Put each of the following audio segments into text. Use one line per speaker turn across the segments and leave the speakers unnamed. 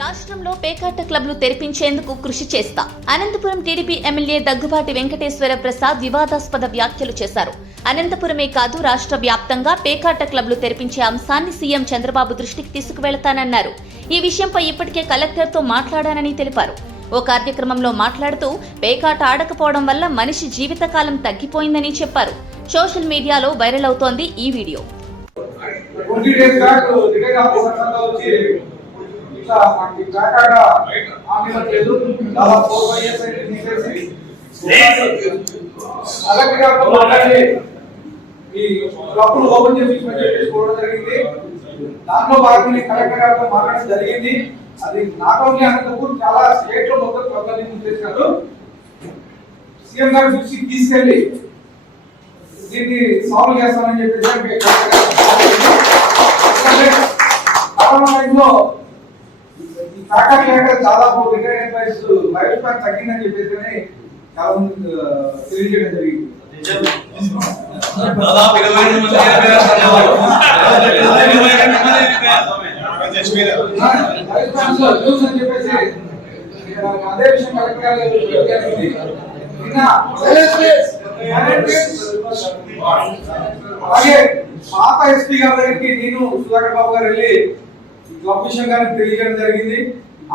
రాష్ట్రంలో పేకాట క్లబ్లు తెరిపించేందుకు కృషి చేస్తా. అనంతపురం టీడీపీ ఎమ్మెల్యే దగ్గుబాటి వెంకటేశ్వర ప్రసాద్ వివాదాస్పద వ్యాఖ్యలు చేశారు. అనంతపురమే కాదు రాష్ట్ర వ్యాప్తంగా పేకాట క్లబ్లు తెరిపించే అంశాన్ని సీఎం చంద్రబాబు దృష్టికి తీసుకువెళతానన్నారు. ఈ విషయంపై ఇప్పటికే కలెక్టర్తో మాట్లాడానని తెలిపారు. ఓ కార్యక్రమంలో మాట్లాడుతూ పేకాట ఆడకపోవడం వల్ల మనిషి జీవితకాలం తగ్గిపోయిందని చెప్పారు. సోషల్ మీడియాలో వైరల్ అవుతోంది ఈ వీడియో.
ట్వంటీ మనకి కాకాడ ఆమెలేదు ఫోర్ ఫైవ్ ఇయర్స్ అయితే తీసేసి కలెక్టర్ గారితో మాట్లాడి ఈ క్లబ్లు ఓపెన్ చేపించమని చెప్పేసి కోరడం జరిగింది దాంట్లో భాగంగా కలెక్టర్ గారితో మాట్లాడడం జరిగింది అది నాట్ ఓన్లీ అనంతపూర్ చాలా స్టేట్లో మొత్తం క్లబ్లని మూసేసినారు సీఎం గారు చూసి తీసుకెళ్ళి దీన్ని సాల్వ్ చేస్తామని చెప్పేసి కరోనా టైంలో ఈ టాటా క్యాటర్ దాదాపు రిటైర్ ఎంప్లాయీస్ లైఫ్ స్పాన్ తగ్గిందని చెప్పేసి చాలా మంది ఆ, తెలియజేయడం జరిగింది.
దాదాపు ఇరవై మంది
అని చెప్పేసి అదే విషయం కలెక్టర్ గారు అలాగే పాత ఎస్పీ గారి దగ్గరికి నేను సుధాకర్ బాబు గారు వెళ్ళి ఈ క్లబ్ విషయం గారికి తెలియజేయడం జరిగింది.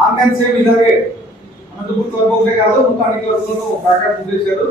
ఆన్లైన్ సేమ్ ఇలాగే అనంతపురం క్లబ్ ఒకటే కాదు మొత్తం అన్ని క్లబ్లను ప్యాకెట్ చేశారు.